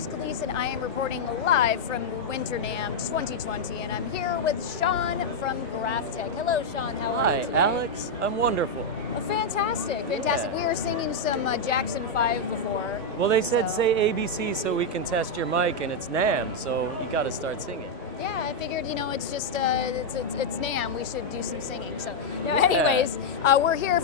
Alex Calise, and I am reporting live from Winter NAMM 2020, and I'm here with Sean from GraphTech. Hello, Sean. How are you today? Hi, Alex. I'm wonderful. Fantastic, fantastic. Yeah. We were singing some Jackson 5 before. Well, they said say ABC so we can test your mic, and it's NAMM, so you got to start singing. Yeah, I figured, you know, it's just, it's NAMM, we should do some singing. So, Yeah. anyways, we're here,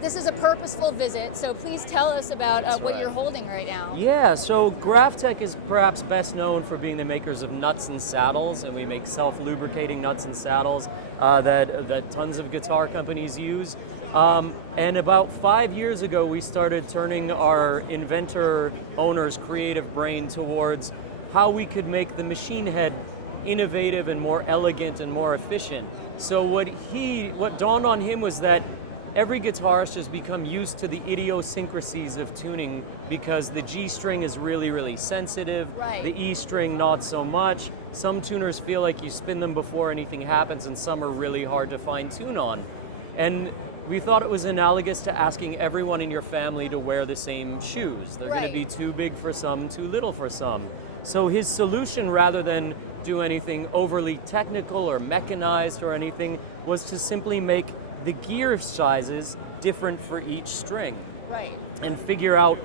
this is a purposeful visit, so please tell us about what right. you're holding right now. Yeah, so GraphTech is perhaps best known for being the makers of nuts and saddles, and we make self-lubricating nuts and saddles that tons of guitar companies use. And about 5 years ago, we started turning our inventor owner's creative brain towards how we could make the machine head innovative and more elegant and more efficient. So what dawned on him was that every guitarist has become used to the idiosyncrasies of tuning because the G string is really, really sensitive, Right. the E string not so much. Some tuners feel like you spin them before anything happens, and some are really hard to fine tune on. And we thought it was analogous to asking everyone in your family to wear the same shoes. They're going to be Right. too big for some, too little for some. So his solution, rather than do anything overly technical or mechanized or anything, was to simply make the gear sizes different for each string Right. and figure out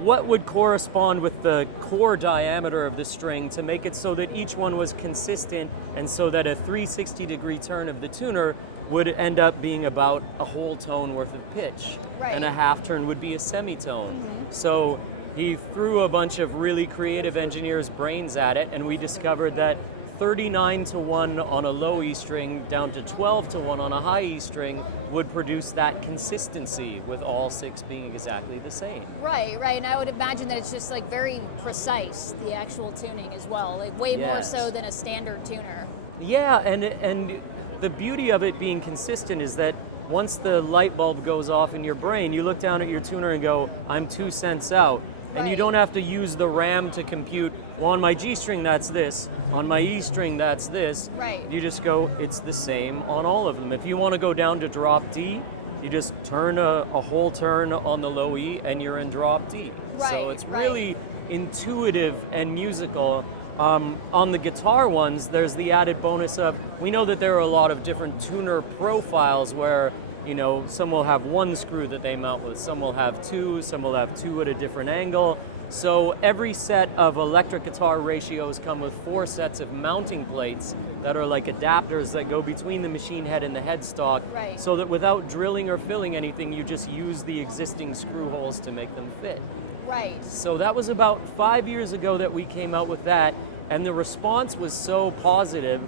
what would correspond with the core diameter of the string to make it so that each one was consistent, and so that a 360-degree turn of the tuner would end up being about a whole tone worth of pitch, Right. and a half turn would be a semitone. So he threw a bunch of really creative engineers' brains at it, and we discovered that 39-to-1 on a low E string down to 12-to-1 on a high E string would produce that consistency, with all six being exactly the same. Right, right, and I would imagine that it's just like very precise, the actual tuning as well, like way more Yes. so than a standard tuner. Yeah, and the beauty of it being consistent is that once the light bulb goes off in your brain, you look down at your tuner and go, I'm 2 cents out. And you Right. don't have to use the RAM to compute, well, on my G string that's this, on my E string that's this. Right. You just go, it's the same on all of them. If you want to go down to drop D, you just turn a whole turn on the low E and you're in drop D. Right, So it's right. really intuitive and musical. On the guitar ones, there's the added bonus of, we know that there are a lot of different tuner profiles where, you know, some will have one screw that they mount with, some will have two, some will have two at a different angle. So every set of electric guitar ratios come with 4 sets of mounting plates that are like adapters that go between the machine head and the headstock, Right. so that without drilling or filling anything, you just use the existing screw holes to make them fit. Right. So that was about 5 years ago that we came out with that, and the response was so positive.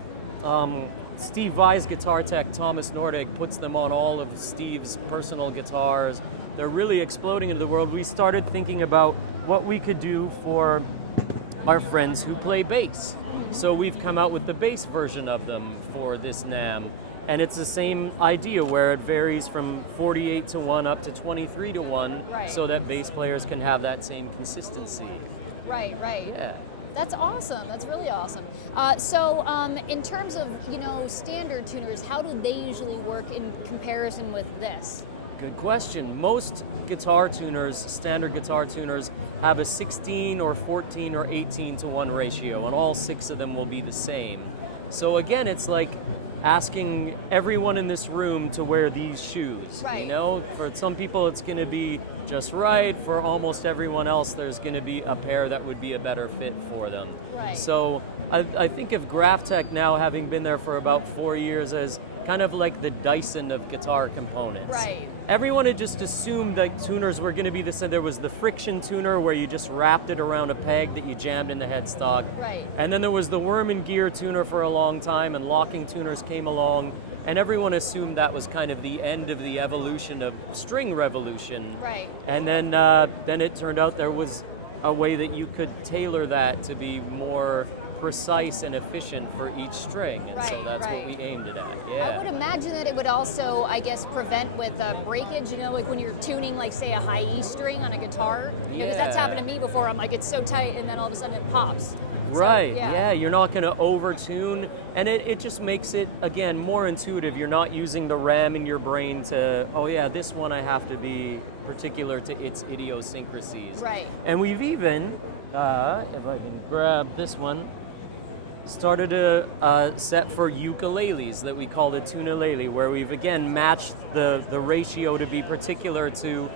Steve Vai's guitar tech, Thomas Nordic, puts them on all of Steve's personal guitars. They're really exploding into the world. We started thinking about what we could do for our friends who play bass. So we've come out with the bass version of them for this NAMM. And it's the same idea where it varies from 48-to-1 up to 23-to-1, Right. so that bass players can have that same consistency. Right, right. Yeah. That's awesome. That's really awesome. In terms of, you know, standard tuners, how do they usually work in comparison with this? Good question. Most guitar tuners, standard guitar tuners, have a 16 or 14 or 18-to-1 ratio, and all 6 of them will be the same. So again, it's like asking everyone in this room to wear these shoes. Right. You know, for some people it's going to be just right. For almost everyone else, there's going to be a pair that would be a better fit for them. Right. So I think of GraphTech now, having been there for about 4 years, as kind of like the Dyson of guitar components. Right. Everyone had just assumed that tuners were going to be the same. There was the friction tuner where you just wrapped it around a peg that you jammed in the headstock. Right. And then there was the worm and gear tuner for a long time, and locking tuners came along, and everyone assumed that was kind of the end of the evolution of string revolution. Right. And then it turned out there was a way that you could tailor that to be more precise and efficient for each string, and so Right, that's right. what we aimed it at. I Yeah. would imagine that it would also, I guess, prevent with breakage, you know, like when you're tuning, like, say, a high E string on a guitar. Because that's Yeah. happened to me before. I'm like, it's so tight, and then all of a sudden it pops. So, Right, yeah. yeah, you're not going to over-tune, and it just makes it, again, more intuitive. You're not using the RAM in your brain to, oh yeah, this one I have to be particular to its idiosyncrasies. Right. And we've even If I can grab this one. Started a set for ukuleles that we call the tunalele, where we've again matched the ratio to be particular to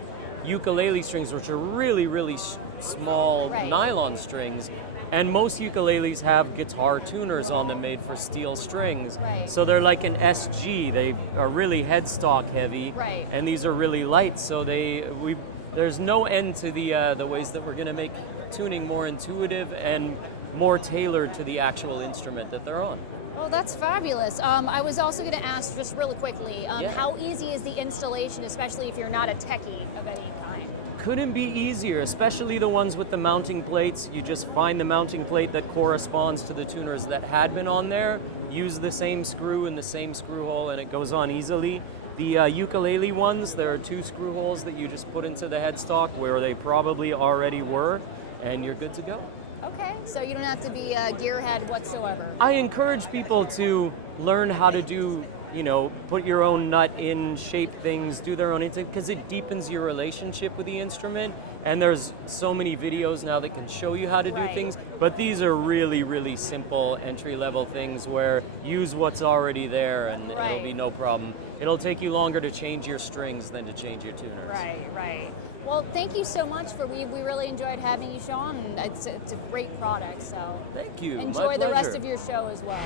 ukulele strings, which are really, really small Right. nylon strings. And most ukuleles have guitar tuners on them made for steel strings. Right. So they're like an SG. They are really headstock heavy. Right. And these are really light. So there's no end to the ways that we're going to make tuning more intuitive and more tailored to the actual instrument that they're on. Oh, that's fabulous. I was also going to ask just really quickly, Yeah. how easy is the installation, especially if you're not a techie of any kind? Couldn't be easier, especially the ones with the mounting plates. You just find the mounting plate that corresponds to the tuners that had been on there, use the same screw and the same screw hole, and it goes on easily. The ukulele ones, there are 2 screw holes that you just put into the headstock where they probably already were, and you're good to go. Okay, so you don't have to be a gearhead whatsoever. I encourage people to learn how to do, put your own nut in, shape things, do their own thing, because it deepens your relationship with the instrument. And there's so many videos now that can show you how to do Right. things, but these are really, really simple entry-level things where use what's already there and it'll Right. be no problem. It'll take you longer to change your strings than to change your tuners. Right, right. Well, thank you so much we really enjoyed having you, Sean. And it's a great product, so Thank you. My enjoy the rest pleasure. of your show as well.